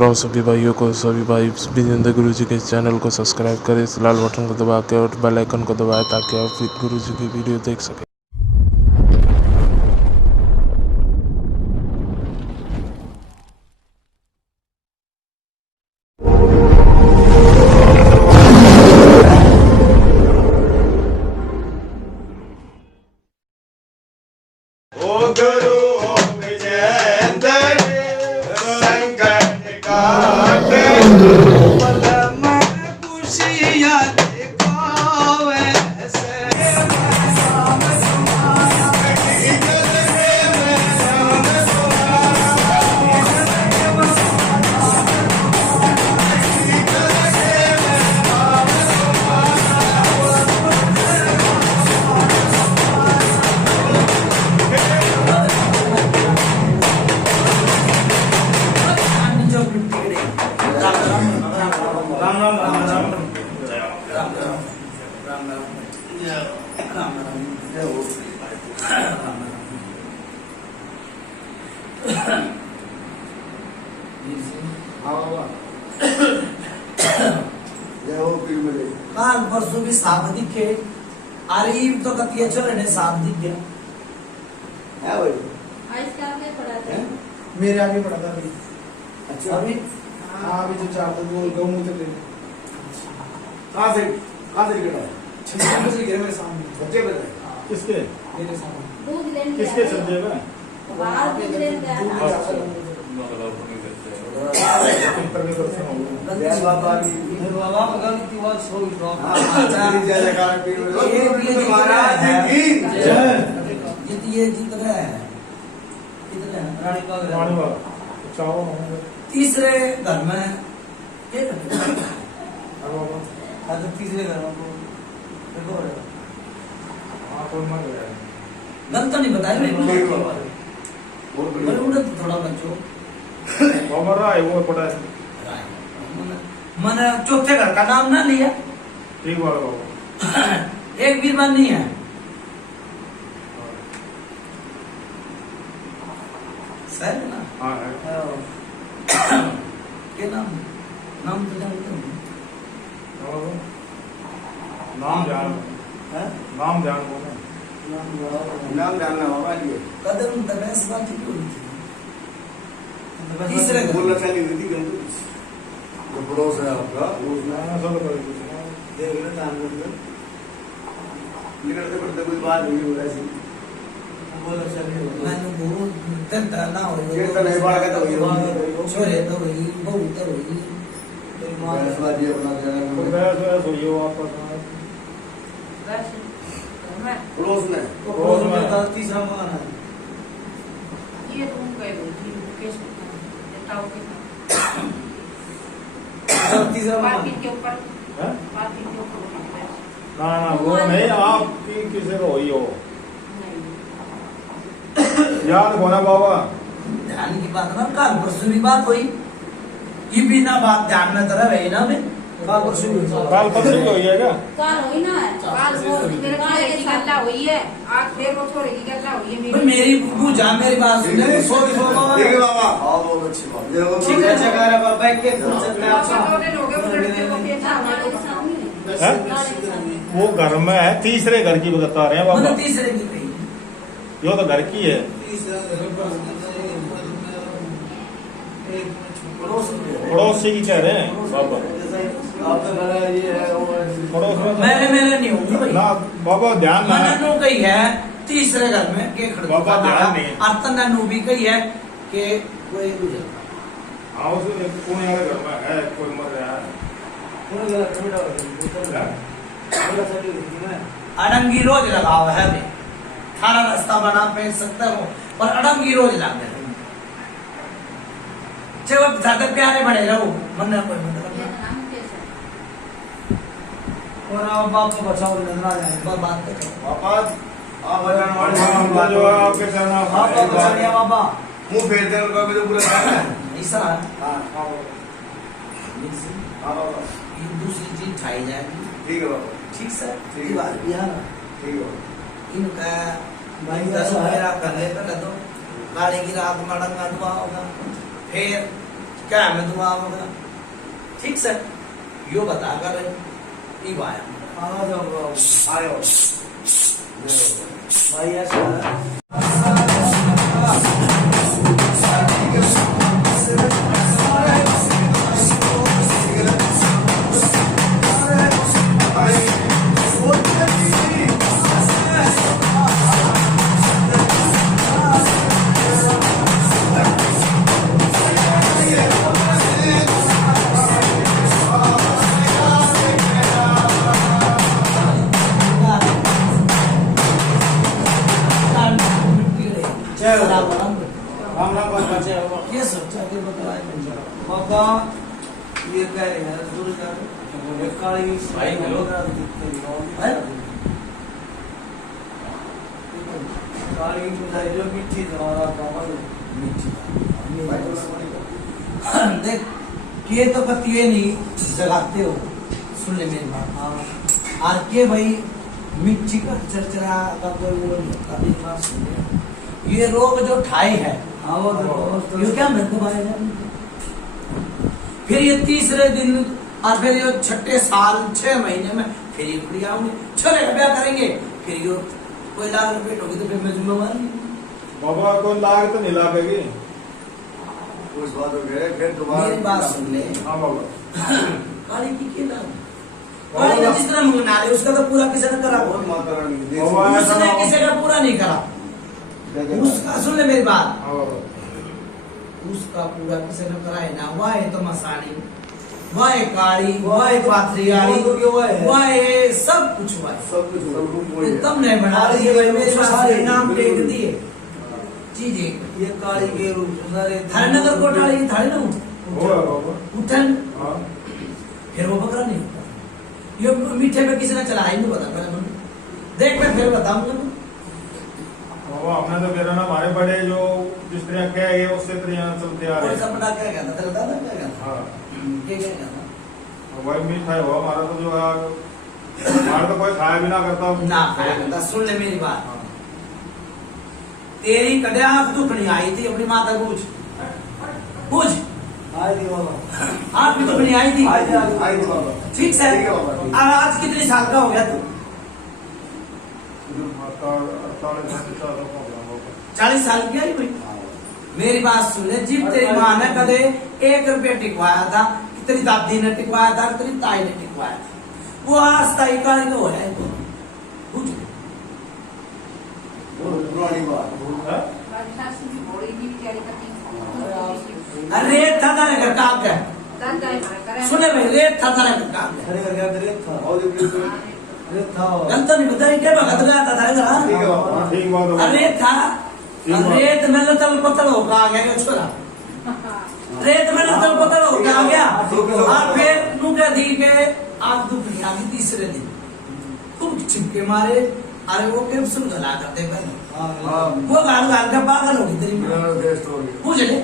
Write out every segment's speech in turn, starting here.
राम सभी भाइयों को, सभी भाई विजेंद्र गुरु जी के चैनल को सब्सक्राइब करें, इस लाल बटन को दबा के और बेल आइकन को दबाएं ताकि आप गुरु जी की वीडियो देख सकें। ओ गुरु ओ विजेंद्र संकट काटे काल परसों भी शाब्दिक के आरीफ तो कतिया चल रहे शाब्दिक के है भाई आज क्या क्या पढ़ा था? मेरे आगे पढ़ा था अभी। अच्छा अभी हाँ अभी जो चार दिन वो गऊ तक कहाँ से गिरा है? छब्बीस बजे गिरे मेरे सामने। बच्चे बजे किसके मेरे सामने दूध लेने किसके गया था। सब्जे में बाहर दूध लेने गया था। जय बाबा की बाबा भगवान की बात सो जय जयकार पीर महाराज की ये जीत रहा है कितने रानी बाग रानी बाग चावल होंगे तीसरे घर में एक बाबा तीसरे घर में देखो हाँ कोई मर गया गलत तो नहीं बताया बहुत मैं बढ़िया उड़े थोड़ा बच्चों बाबा रहा है वो पड़ा है मैंने चौथे घर का नाम ना लिया ठीक बात बाबा एक भी मन नहीं है सही है ना हाँ है क्या नाम नाम तो जानते हो बाबा नाम जान हैं? नाम जान बोले नाम जानना बाबा जी कदम दरस बात ही बोली थी तीसरे घर बोलना चाहिए रीति गंतु जो पड़ोस है आपका वो ना सब कर कुछ देख रहे दान करते निकलते पड़ते कोई बात नहीं हो रही बोला चलिए मैंने बहुत तंत्र ना हो कीर्तन है बड़ा का तो वही छोरे तो वही बहुत तो वही तेरी मां वादी अपना तो जगह वैसे हो ये आपस में बस मैं पड़ोस में पड़ोस में था तीसरा मकान है ये रूम गए बोलती केस टाउ के तीसरा मकान पार्किंग के ऊपर हैं पार्किंग के ऊपर ना ना वो नहीं आप किसी को हुई हो याद होना बाबा ध्यान की बात ना काल परसों भी बात हुई ये बिना बात ध्यान में तरह है ना बे काल परसों भी काल परसों की हुई है क्या काल हुई ना काल वो मेरे छोरे की गल्ला हुई है आज फिर वो छोरे की गल्ला हुई है भाई मेरी पूजा मेरी बात सुन ले सो ठीक है बाबा हाँ बहुत अच्छी बात ये वो ठीक है जगह रे बाबा बैठ के पूछ सकते हैं पापा आप लोग लोगे वो लड़के को पेचा हमारे सामने हैं वो घर में है तीसरे घर की बता रहे हैं मैंने बाबा तीसरे की कही यो तो घर की है पड़ोसी की कह रहे हैं बाबा आपका घर ये है वो है पड़ोस में मैंने नहीं हूँ भाई ना बाबा ध्यान ना मैंने नो कही है तीसरे घर में के खड़ बाबा ध्यान नहीं है। अर्तन ने नो भी कही है कि कोई गुजर हाँ उस पुणे वाले घर में है कोई मर रहा है अडंगी रोज लगा हुआ है बे थारा रास्ता बना पे सकते हो पर अडंगी रोज लग गए चलो ज्यादा प्यारे बने रहो मन में कोई मतलब नहीं। नाम कैसा और आप बाप को बचाओ नजर आ जाए बात तो करो पापा आप बचाने वाले हाँ, जो आपके चरणों में आप को बचाने बाबा मुंह फेरते हैं उनका भी तो पूरा करना है ऐसा है हाँ हाँ बाबा ये दूसरी चीज खाई जाएगी ठीक है बाबा ठीक सर ठीक ये बात भी है ना ठीक है बाबा इनका भाई दस मेरा कर ले पहले तो गाड़ी की रात मड़ंगा दुआ होगा फिर क्या है मैं तुम्हारा ठीक से यो बता कर ई बाया आ जाओ आयो भाई ऐसा ये सोचा कि बताया बाबा ये कह रहे हैं सूरज ये काली भाई, हेलो। काली मिठाई जो मीठी तुम्हारा कमल मीठी देख के तो पतिए नहीं जगाते हो सुन ले मेरी बात हाँ और के भाई मिट्टी का चरचरा का कोई वो नहीं होता एक बात सुन ले ये रोग जो ठाई है हाँ वो तो ये क्या मेरे को बारे फिर ये तीसरे दिन और फिर ये छठे साल 6 महीने में फिर ये कुड़ी आऊंगी छोरे का ब्याह करेंगे फिर ये कोई लाख रुपए होगी तो फिर मैं जुम्मेवार नहीं बाबा कोई लाग तो नहीं लागेगी। उस बात हो गए फिर दोबारा मेरी बात सुन ले हाँ बाबा काली की क्या नाम काली ने जिस तरह मंगना ले उसका तो पूरा किसी ने करा बहुत माता रानी की बाबा ऐसा उसने ना हो। किसी का पूरा नहीं करा उसका सुन ले मेरी बात हाँ बाबा उसका पूरा किसी ने कराए ना वाह तो मसानी वाह काली वाह पाथरी वाली वाह सब कुछ हुआ है। सब कुछ सब रूप वही है। तब नहीं बना काली दिए के मेरे रूप सारे सारे नाम रूप टेक में। दिए चीज एक ये काली के रूप सारे थाने नगर कोटाली की थाने ना हो गया बाबा उठन हाँ फिर वो बकरा नहीं होता ये मीठे में किसी ने चलाया ही नहीं पता पहले मैंने देख मैं फिर बताऊंगा बाबा हमने तो कह रहा ना हमारे बड़े जो जिस तरह कह गए उससे तरह चलते आ और रहे सपना क्या कहता तेरा दादा क्या कहता हाँ क्या कहता वही मीठा हुआ हमारा तो जो हमारा तो कोई खाया भी ना करता ना खाया करता सुन ले मेरी बात तेरी कड़िया आंख दुखनी आई थी अपनी माता को पूछ पूछ आई थी बाबा आंख भी दुखनी आई थी आई थी बाबा ठीक है ठीक है बाबा, ठीक। और आज कितने साल का हो गया तू 40 साल की आई भाई मेरी बात सुन ले जिब तेरी माँ ने कदे 1 रुपया टिकवाया था तेरी दादी ने टिकवाया था तेरी ताई ने टिकवाया था वो आज ताई का ही हो है कुछ बहुत पुरानी बात अरे था तारे घर काम क्या सुने भाई रेत था तारे घर काम क्या अरे क्या रेत था और रेत था गलत नहीं बताई क्या भगत गया था तारे घर ठीक है बाबा ठीक बात है अरे था रेत में लतल पतल होकर आ गया ये छोरा रेत में लतल पतल होकर आ गया और फिर नुका दी के आग दुखनी आ गई तीसरे दिन खूब चिपके मारे अरे वो कैप्सूल गला करते पहले हाँ वो गाल गाल का पागल होगी तेरी माँ बेस्ट हो गया पूछ ले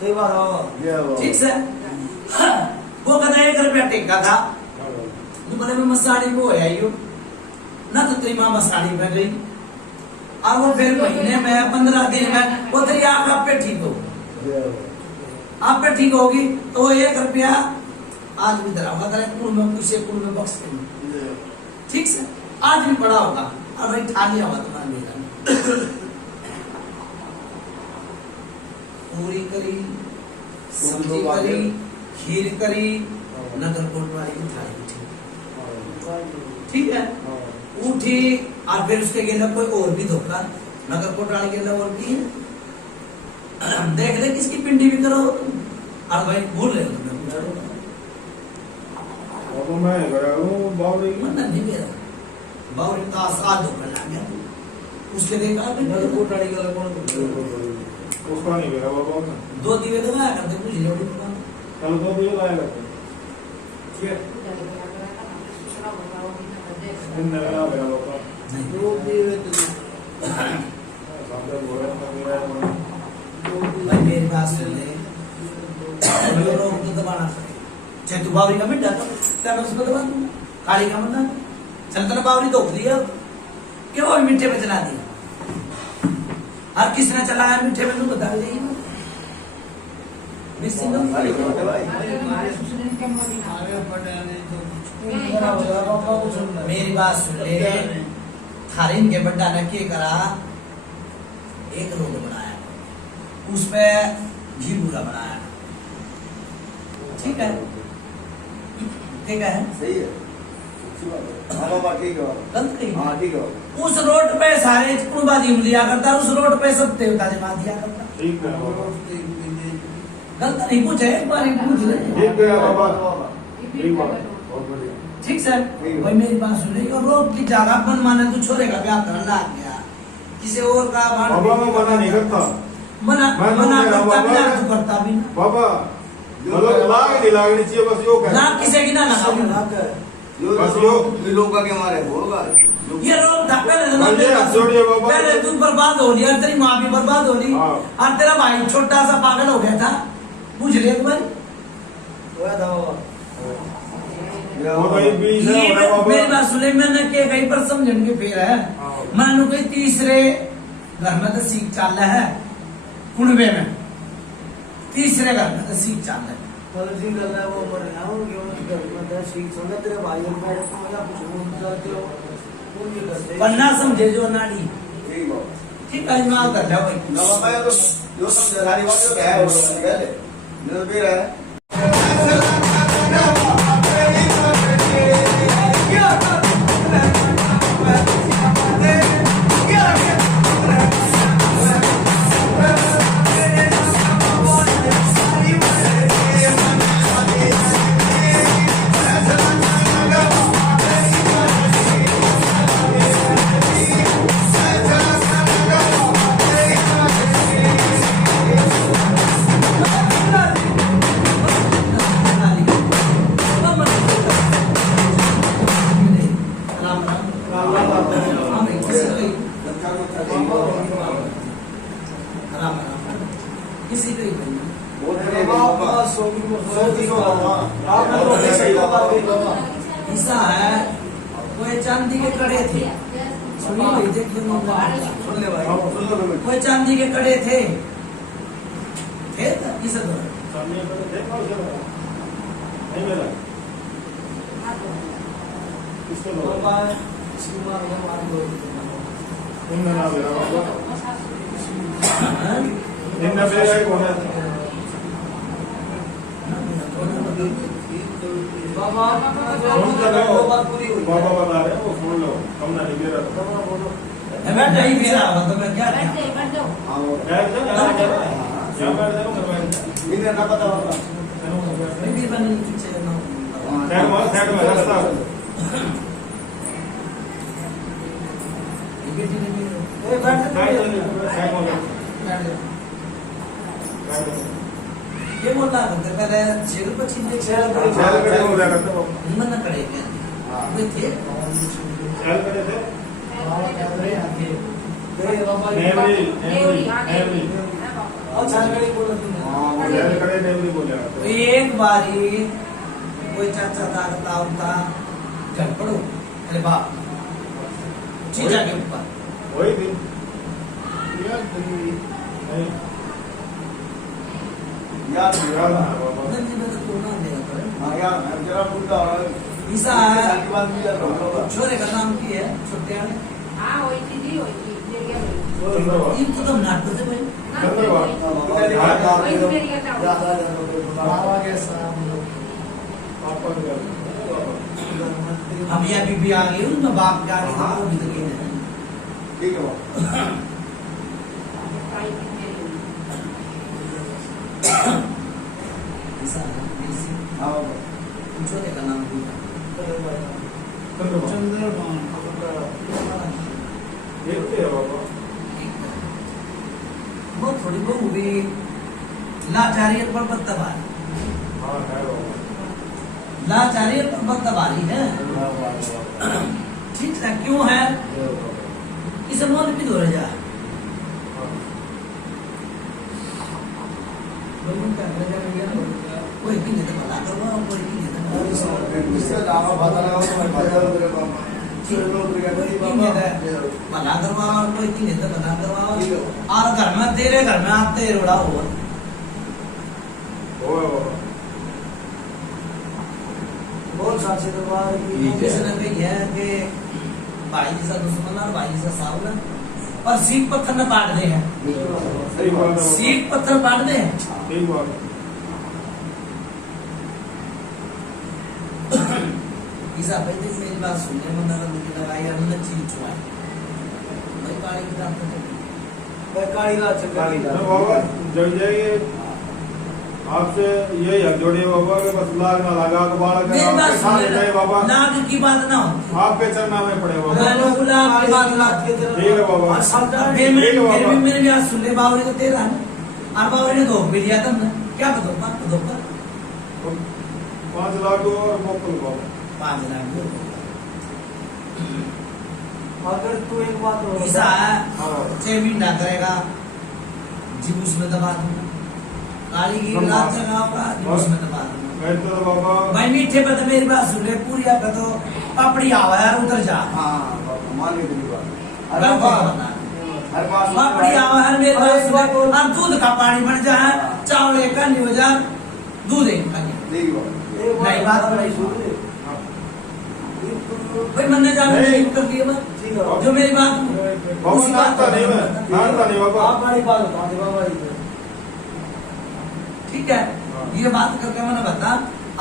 सही बात है बाबा ये बाबा ठीक से वो कहता 1 रुपया टिक्का था दुकान में मसाड़ी वो है यो ना तो तेरी माँ मसाड़ी में गई और वो फिर महीने में 15 दिन में वो तेरी आँख आप पे ठीक हो आप पे ठीक होगी तो वो 1 रुपया आज भी धरा होगा तेरे कुल में पूछे कुल में बक्स में ठीक से आज भी पड़ा होगा और भाई ठा लिया होगा तुम्हारा मेरा पूरी करी सब्जी करी खीर करी नगर कोटवाली की थाली उठी ठीक है उठी और फिर उसके गेंदा कोई और भी धोखा नगर कोटवाली गेंदा और भी है देख ले किसकी पिंडी भी करो और भाई भूल रहे हो बाबा मैं गया हूँ बावड़ी मन्ना नहीं मेरा बावरी का साथ धोखा लग गया उसके देखा नगर कोटाली का कौन उसका नहीं गया बाबा मैं 2 दिवे लगाया करते कुछ लोड़ी दुकान कल तो भी लाया करते ठीक है दिन में ना गया बाबा नहीं दो दिए तो सामने बोले ना मेरा भाई मेरी बात सुन ले ये लोग तो दबाना पड़ेगा चाहे तू बावरी का मिट्टा क्या मैं उसको दबा दूंगा काली का मन्ना चलता ना बावरी धोख दिया क्यों अभी मीठे में चला दिया हर किसने चलाया मीठे में तू बता देगी मिसिंग अरे छोटे भाई मेरी बात सुन ले, थारिन के बड्डा ने क्या करा, एक रोड बनाया, उस पे घी बूरा बनाया, ठीक है, ठीक है, सही है, अच्छी बात है। हाँ बाबा ठीक है बाबा। गलत नहीं। हाँ ठीक है बाबा। उस रोड पे सारे कुर्बानी लिया करता, उस रोड पे सब देवता जमा दिया करता। ठीक है बाबा। गलत नहीं पूछे, एक बार ही पूछ ले। ठीक है बाबा। ठीक बाबा, बहुत बढ़िया। ठीक सर, भाई मेरी बात सुन रही और रोड की जगह बन माने तू छोरे का ब्याह करना आ गया, किसी और का बाबा मैं मना नहीं करता। मना करता भी ना, तू करता भी ना। बाबा मतलब लाग नहीं लागनी चाहिए, बस यो कह। ना किसी की ना लगा। बस यो लोग का क्या मारे होगा। ये रोग था पहले जमाने बंदे हाथ जोड़िए बाबा। पहले तू बर्बाद हो लिया, तेरी माँ भी बर्बाद हो ली, हाँ। और तेरा भाई छोटा सा पागल हो गया था, पूछ ले एक बार। बाबा ये बीच है ये बाबा। मेरी बात सुने, मैंने के कहीं पर समझन के फेर है, मान लो कोई तीसरे घर में तो सीख चाल रहा है, कुंडवे में तीसरे घर में तो सीख चाल रहा है। पन्ना समझे जो नाड़ी, ठीक बाबा। ठीक है, इस्तेमाल कर जाओ भाई। ना बाबा ये तो जो सब सारी बात जो है वो निकल है, जो भी है। किसी को ऐसा है, कोई चांदी के कड़े थे, सुनिए भाई, देखिए सुन ले भाई, सुन लो तुम। कोई चांदी के कड़े थे किसे दो सामने पर देखो जरा। नहीं मिला। किसको लो? इनमें ना मेरा बाबा। इनमें मेरा एक होना था। फोन कर रहे हो? बाबा बता रहे हैं, वो फोन लो, कम ना नहीं मेरा तो। मैं नहीं मेरा तो मैं क्या बैठ जाओ। हाँ वो बैठ जाओ, यहाँ बैठ जाओ। यहाँ बैठ जाओ, मैं बैठ जाऊँ। इन्हें ना पता होगा। मैं भी बनी पीछे ना साइड में रास्ता। बेटी ने साइड में बैठ जाओ। ये बोलता करते पहले जेल पर चीजें चल कड़े हो जाएगा तो मन न करे वे थे चल कड़े थे। नेवरी चल कड़े नेवरी बोलेगा तो एक बारी कोई चाचा ताकता उनका चल पड़ो अरे बाप चीजा के ऊपर वही थी नहीं यार यार ना बाबा नंदी में तो तोड़ना देगा पर हाँ यार मैं जरा पूछता हूँ ईसा है साल के बाद मिला होगा छोरे का नाम की है छोटे वाले हाँ वही थी जी वही थी मेरी क्या हुई? चंद्रवार इनको तो नाटक से भाई ना, चंद्रवार। वही थी मेरी क्या हुई? पापा का अब ये बीबी आ गई उनका बाप के आगे था वो भी तो गई है ठीक है बाबा ताई थी मेरी हुई। ईसा है हाँ बाबा छोटे का नाम भूल देखते हैं बाबा वो थोड़ी बहु भी लाचारी पर बदतबारी हाँ है बाबा लाचारी पर बदतबारी है ठीक है क्यों है इसे मोल भी धोरे जा कोई की नहीं तो भला करवा कोई की नहीं तो इससे ज्यादा पता लगा तो मैं बता दूं तेरे बाबा भला करवा और कोई की नहीं तो भला करवा और घर में तेरे घर में आप तेरे उड़ा हो साक्षी दरबार की किसी ने कही है कि भाई जैसा दुश्मन और भाई जैसा सावला और सीख पत्थर न बांट दे हैं, सही बात है सीख पत्थर बांट दे हैं। सही बात है। ईसा भाई देख मेरी बात सुनने में नरम की दवाई और न चीज चुआई भाई काली की रात में काली रात से काली तो बाबा जब जाइए आपसे यही हक जोड़िए बाबा के बस लाग ना लगा तो बालक मेरी बात आपके साथ जाए बाबा सुन नाग की बात ना हो आपके चरणा में पड़े बाबा मैंने बोला आपकी बात ना ठीक है बाबा और सब फिर मेरे भी आज सुन ले बावरे को तेरा है और बावरे ने धोख भी दिया तुमने क्या बदो 5 लाख दो और मोकल बाबा 5 लाख दो अगर तू एक बात हो ईसा हाँ। 6 महीना करेगा जीव उसमें दबा दूंगा काली की रात जगाऊंगा जीव उसमें दबा दूंगा मैं तो बाबा भाई मीठे पे तो मेरी बात सुन ले पूरी आप तो पापड़ी आवा यार उधर जा हाँ बाबा मान ली तेरी बात कल क्या बता हर बात पापड़ी आवा यार मेरी बात सुन ले और दूध का पानी बन जाए चावल एक का नहीं हो जाए दूध एक का नहीं ठीक बाबा नहीं बात नहीं सुन ले हाँ। भाई मैंने जाने नहीं। नहीं कर दिया मैं ठीक है जो मेरी बात बाबा उसी बात नाचता नहीं मैं नाचता नहीं बाबा आप वाली बात बता दे बाबा ठीक है ये बात करके मैंने बता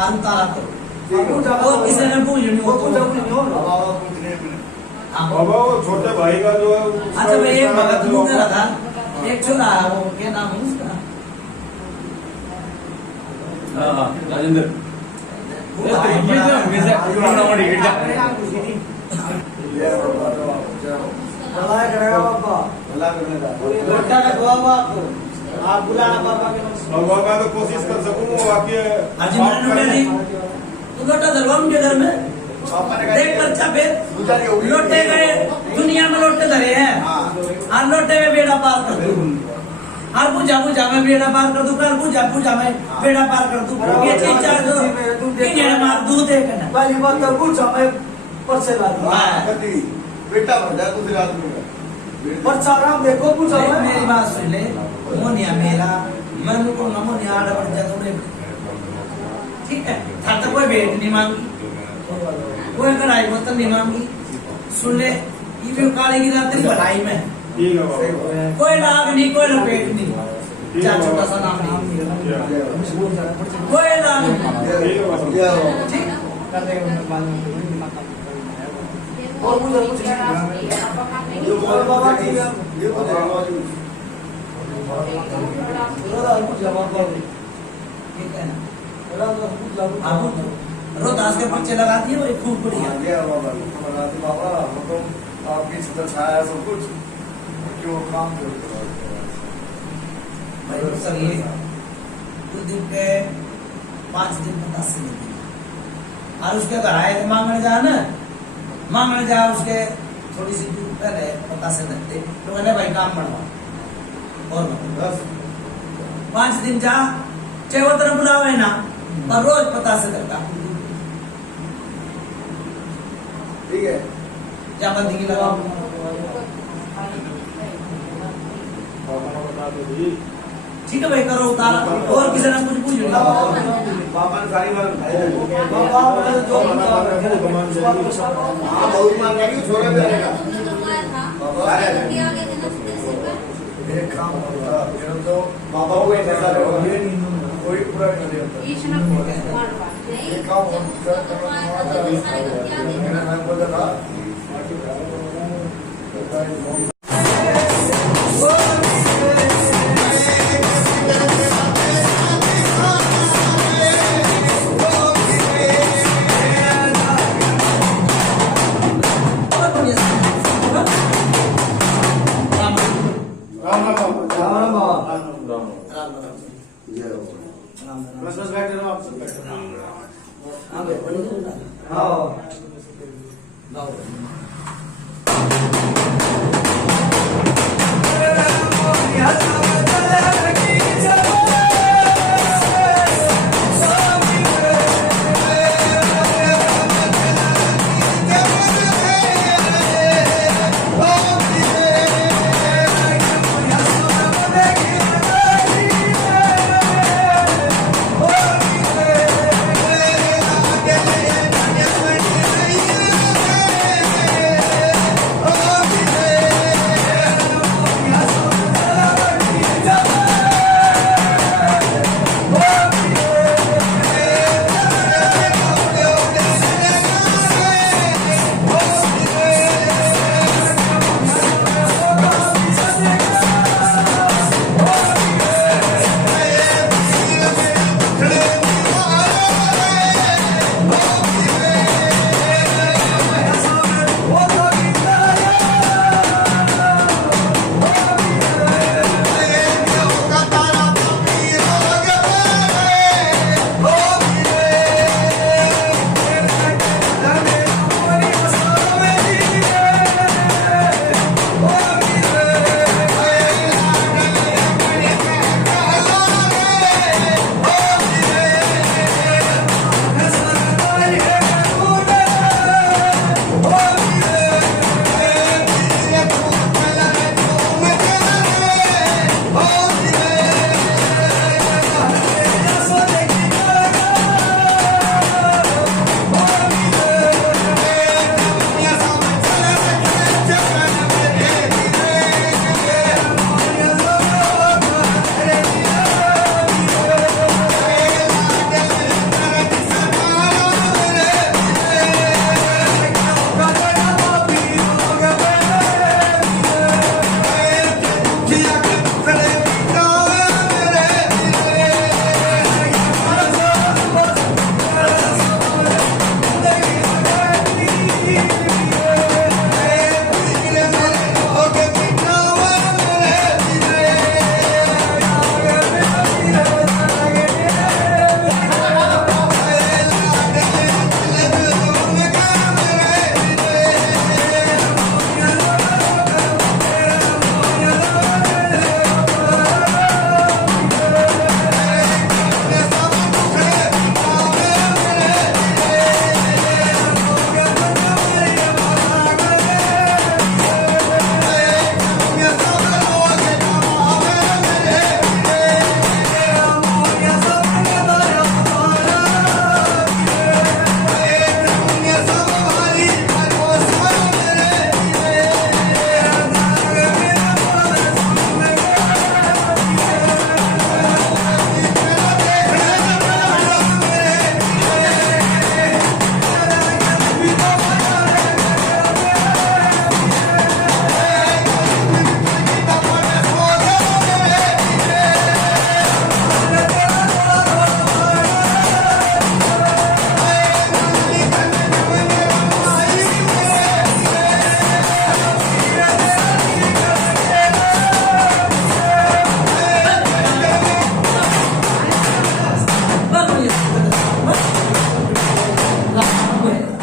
और उतारा करो ठीक है और किसी ने पूछ नहीं वो हो कुछ तो नहीं हो बाबा पूछने में हाँ बाबा वो छोटे भाई का जो है उसका अच्छा भाई एक भगत जो- मुझे लगा एक छोरा है वो क्या नाम है उसका राजेंद्र वो भाई बड़ा- भला करेगा बाबा भला करने का लोटा का दुआ हुआ आपको आप बुलाना बाबा के पास बाबा मैं तो कोशिश कर सकूं आपके हाजी मैंने लोटे दी तू लोटा धरवा मुझे घर में पापा ने देख पर्चा पे गुजारी होगी लोटे गए दुनिया में लोटे धरे हैं हाँ और लोटे में बेड़ा पार कर दूं और पूजा में बेड़ा पार कर दूं कल पूजा में बेड़ा पार कर दूं ये चीज चार दो कि मार दूध एक ना पहली बात तो कुछ हमें परसे ला दो हाँ। कभी बेटा भर जाए दूसरी आदमी का पर सारा देखो कुछ हमें मेरी बात सुन ले मोनिया मेरा मैं उनको ना मोनिया आड़ा बढ़ जाता हूँ ठीक है था तो कोई भेंट नहीं मांगी कोई कढ़ाई बोतल नहीं मांगी सुन ले ये भी काले की रात भलाई में ठीक है बाबा कोई लाभ नहीं कोई लपेट नहीं चार छोटा सा नाम नहीं कोई लाभ नहीं ठीक है बाबा ठीक और कुछ ये बोल बाबा ठीक है ये तो देखो कुछ जवाब दो ठीक है ना कुछ आप रोहतास के पर्चे लगा दिए वही खूब बढ़िया गया बाबा बनाते बाबा हमको आपकी छत्र छाया सब कुछ क्यों काम करो भाई तो सर ये कुछ दिन के 5 दिन 50 से नहीं और उसके घर आए तो मांगने जा उसके थोड़ी सी दूर पहले 50 से लगते तो कहने भाई काम बनवा और बस 5 दिन जा चाहे वो तरह बुलावे ना और रोज 50 से करता ठीक है क्या बंदगी लगाओ बाबा बता दो जी ठीक है भाई करो उतारा और किसी ने कुछ पूछ लिया पापा ने सारी बात बताई बाबा ने जो हाँ बहुत मान गई छोरे पे रहेगा एक काम होगा तो बाबा को ऐसा रहेगा कोई पूरा नहीं होता एक काम मैं बोल रहा राम बाबा बस बस बैठे रहो आप सब बैठे हाँ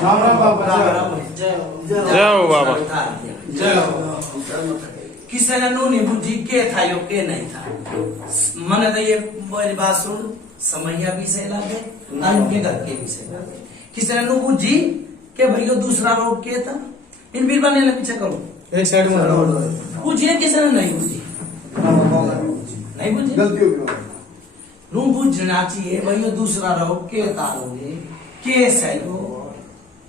राम राम बाबा जय हो बाबा। जय हो। किसी ने नूनी बुद्धि के था यो के नहीं था मन तो ये मेरी बात सुन समैया भी से लागे और उनके घर के भी से लागे किसी ने नू बुद्धि के भैया दूसरा रोग के था इन बीर बनने लगे पीछे करो एक साइड में बुझिए किसी ने नहीं बुद्धि नहीं बुद्धि गलती होगी नू बुझना चाहिए भैया दूसरा रोग के तारोगे के सही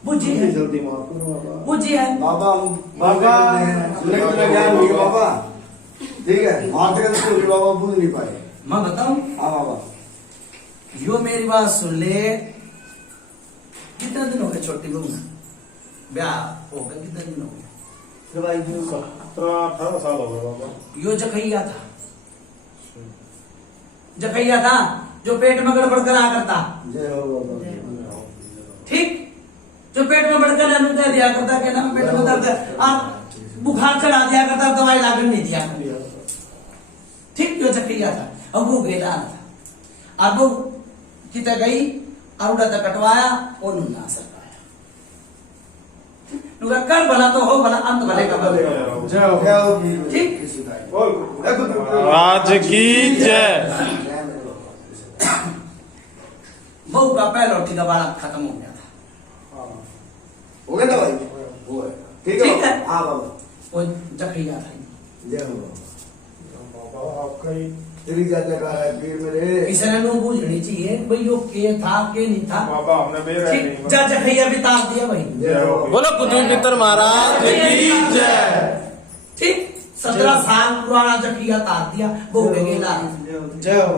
बुझिए जल्दी माफ करो बाबा बुझिए बाबा बाबा सुनने ज्ञान हो गया बाबा ठीक है मारते तो बाबा बुझ नहीं पाए मैं बताऊं हाँ बाबा यो मेरी बात सुन ले कितने दिन हो गए छोटी बहू ना ब्याह हो गया कितने दिन हो गए 17-18 साल हो गए बाबा। यो जखैया था जखैया था जो पेट में गड़बड़ करा करता जय हो बाबा ठीक जो पेट में बढ़कर अनुदय दिया करता के नाम पेट में दर्द आप बुखार चढ़ा दिया करता दवाई लागू नहीं दिया ठीक जो जखैया था अब वो गेला था अब वो किते गई और उड़ा तक कटवाया और नुना असर पाया नुका कर बना तो हो बना अंत भले का भले जय हो ठीक आज की जय। बहू का पहला टीका वाला खत्म हो गया था हो गया भाई वो है ठीक है हाँ बाबा वो जखैया था जय हो बाबा आपका ही तेरी जाते का है पीर मेरे किसी ने लोग बूझनी चाहिए भाई यो के था के नहीं था बाबा हमने मेरा ठीक नहीं जा जखैया भी तार दिया भाई जय हो बोलो कुतुब मित्र महाराज की जय। ठीक 17 साल पुराना जखैया तार दिया वो गेला जय हो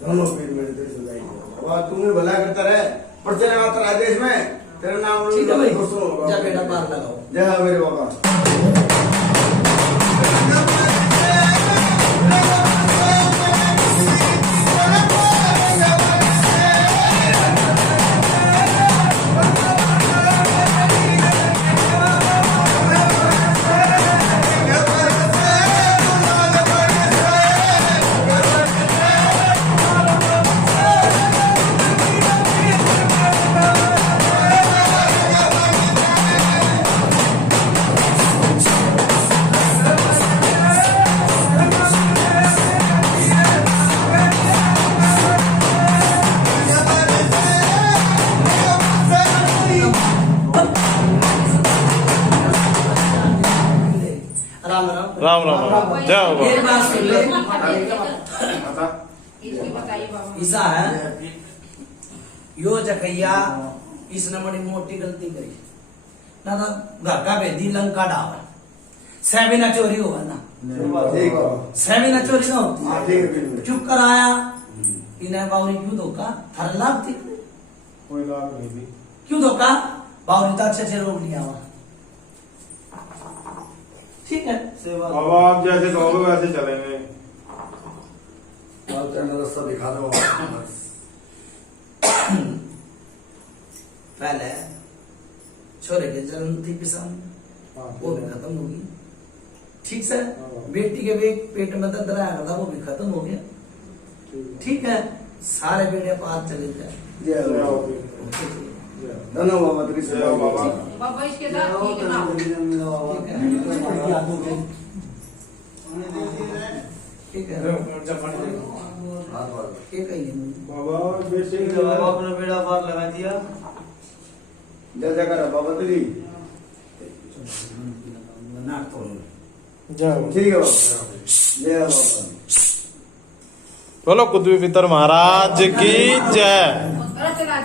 दोनों पीर मेरे तेरे सुनाई बाबा तूने भला करता रहे पर चले माता आदेश में तेरा नाम ठीक है भाई दोस्तों जा बेटा पार लगाओ जय हो मेरे बाबा राम राम राम राम जय हो मेरी बाबा। बात सुन ले इसकी बताइए बाबा ऐसा है यो जखैया इसने बड़ी मोटी गलती करी ना तो घर का भेदी लंका डावर सैमी ना चोरी होगा ना ठीक बाबा सैमी ना चोरी ना होती हाँ ठीक है पीर मेरे चुप कर आया इन्हें बावरी क्यों धोखा हर लाभ थी कोई लाभ नहीं थी। क्यों धोखा बावरी तो अच्छे रोक लिया हुआ ठीक है बाबा आप जैसे कहोगे वैसे चलेंगे। रास्ता दिखा दो पहले छोरे के जन्म थी किसान वो भी खत्म होगी ठीक से बेटी के भी पेट में दर्द रहा था वो भी खत्म हो गया ठीक है सारे बेड़े पार चले गए जय जय हो हो पीर। धन्यवाद बाबा तेरी जय हो बाबा। बाबा इसके साथ ठीक है ना ठीक है ठीक है बाबा वैसे ही अपना बेड़ा पार लगा दिया जय जय करा बाबा तेरी नाक तोड़ ठीक है बाबा जय हो बाबा बोलो कुतुब मित्र महाराज की जय। चला